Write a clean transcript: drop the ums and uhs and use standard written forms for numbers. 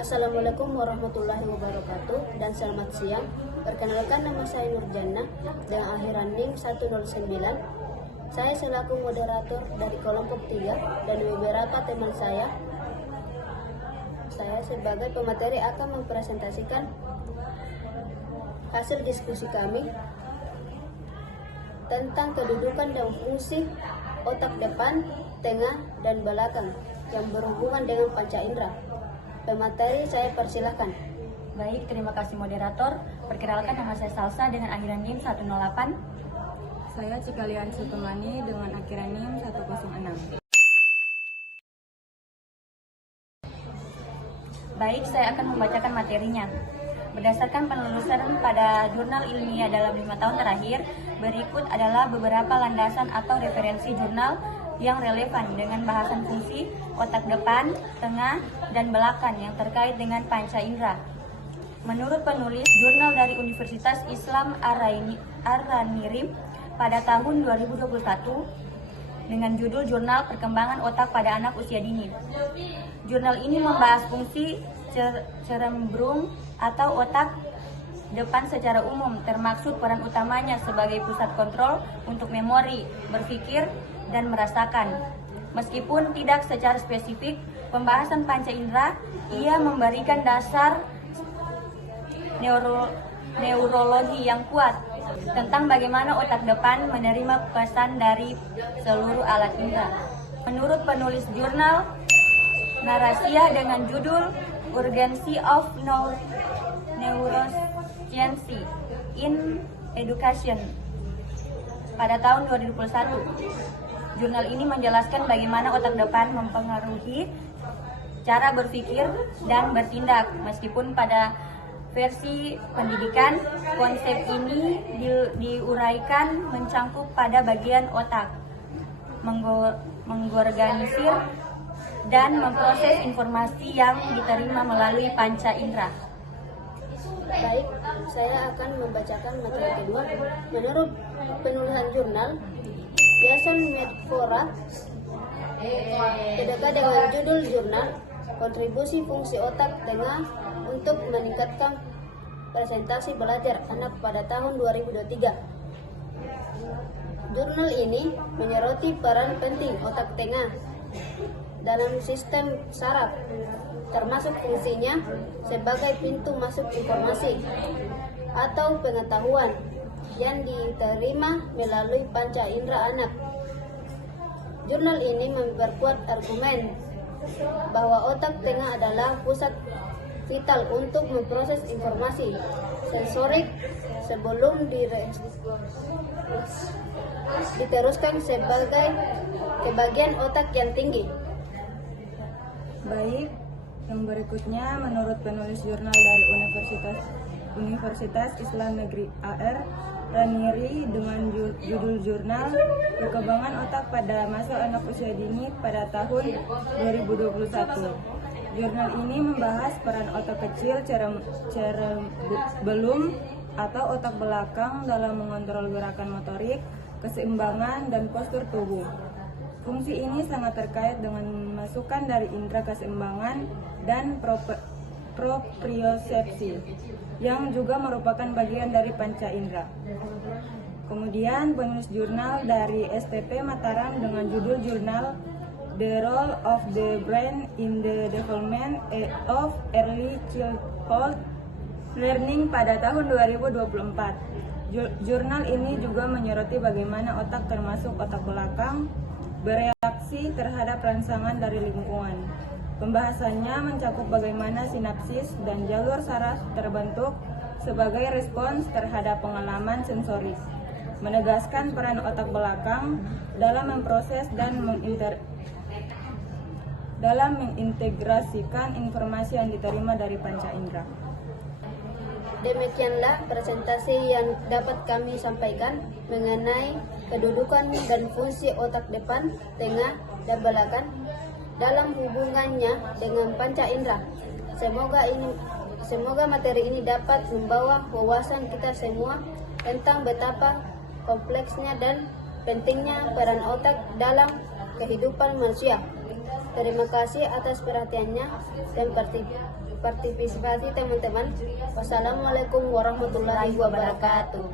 Assalamualaikum warahmatullahi wabarakatuh dan selamat siang. Perkenalkan, nama saya Nurjana dengan akhiran NIM 109. Saya selaku moderator dari kelompok 3 dan beberapa teman saya sebagai pemateri akan mempresentasikan hasil diskusi kami tentang kedudukan dan fungsi otak depan, tengah, dan belakang yang berhubungan dengan panca indera. Pemateri saya persilahkan. Baik, terima kasih moderator. Perkenalkan, nama saya Salsa dengan akhiran NIM 108. Saya Cikalian Sutemani dengan akhiran NIM 106. Baik, saya akan membacakan materinya. Berdasarkan penelusuran pada jurnal ilmiah dalam 5 tahun terakhir, berikut adalah beberapa landasan atau referensi jurnal yang relevan dengan bahasan fungsi otak depan, tengah, dan belakang yang terkait dengan panca indera. Menurut penulis jurnal dari Universitas Islam Ar-Ranirim pada tahun 2021 dengan judul Jurnal Perkembangan Otak pada Anak Usia Dini. Jurnal ini membahas fungsi cerebrum atau otak depan secara umum, termaksud peran utamanya sebagai pusat kontrol untuk memori, berpikir, dan merasakan. Meskipun tidak secara spesifik pembahasan panca indera, ia memberikan dasar neurologi yang kuat tentang bagaimana otak depan menerima pesan dari seluruur alat indera. Menurut penulis jurnal Narasia dengan judul Urgency of Neuroscience in Education pada tahun 2021, jurnal ini menjelaskan bagaimana otak depan mempengaruhi cara berpikir dan bertindak. Meskipun pada versi pendidikan, konsep ini diuraikan mencangkup pada bagian otak, mengorganisir dan memproses informasi yang diterima melalui panca indera. Baik, saya akan membacakan materi kedua. Menurut penulisan jurnal Yayasan Medfora, terdekat dengan judul jurnal Kontribusi Fungsi Otak Tengah untuk Meningkatkan Presentasi Belajar Anak pada tahun 2023. Jurnal ini menyoroti peran penting otak tengah dalam sistem saraf, termasuk fungsinya sebagai pintu masuk informasi atau pengetahuan yang diterima melalui panca indera anak. Jurnal ini memperkuat argumen bahwa otak tengah adalah pusat vital untuk memproses informasi sensorik sebelum diteruskan ke bagian otak yang tinggi. Baik, yang berikutnya menurut penulis jurnal dari Universitas Islam Negeri Ar-Raniri dengan judul Jurnal Perkembangan Otak pada Masa Anak Usia Dini pada tahun 2021. Jurnal ini membahas peran otak kecil cerebellum atau otak belakang dalam mengontrol gerakan motorik, keseimbangan, dan postur tubuh. Fungsi ini sangat terkait dengan masukan dari indera keseimbangan dan propriosepsi, yang juga merupakan bagian dari panca indera. Kemudian penulis jurnal dari STP Mataram dengan judul Jurnal The Role of the Brain in the Development of Early Childhood Learning pada tahun 2024. Jurnal ini juga menyoroti bagaimana otak termasuk otak belakang bereaksi terhadap rangsangan dari lingkungan. Pembahasannya mencakup bagaimana sinapsis dan jalur saraf terbentuk sebagai respons terhadap pengalaman sensoris, menegaskan peran otak belakang dalam memproses dan mengintegrasikan informasi yang diterima dari panca indera. Demikianlah presentasi yang dapat kami sampaikan mengenai kedudukan dan fungsi otak depan, tengah, dan belakang dalam hubungannya dengan panca indera. Semoga materi ini dapat membawa wawasan kita semua tentang betapa kompleksnya dan pentingnya peran otak dalam kehidupan manusia. Terima kasih atas perhatiannya dan partisipasi teman-teman. Wassalamualaikum warahmatullahi wabarakatuh.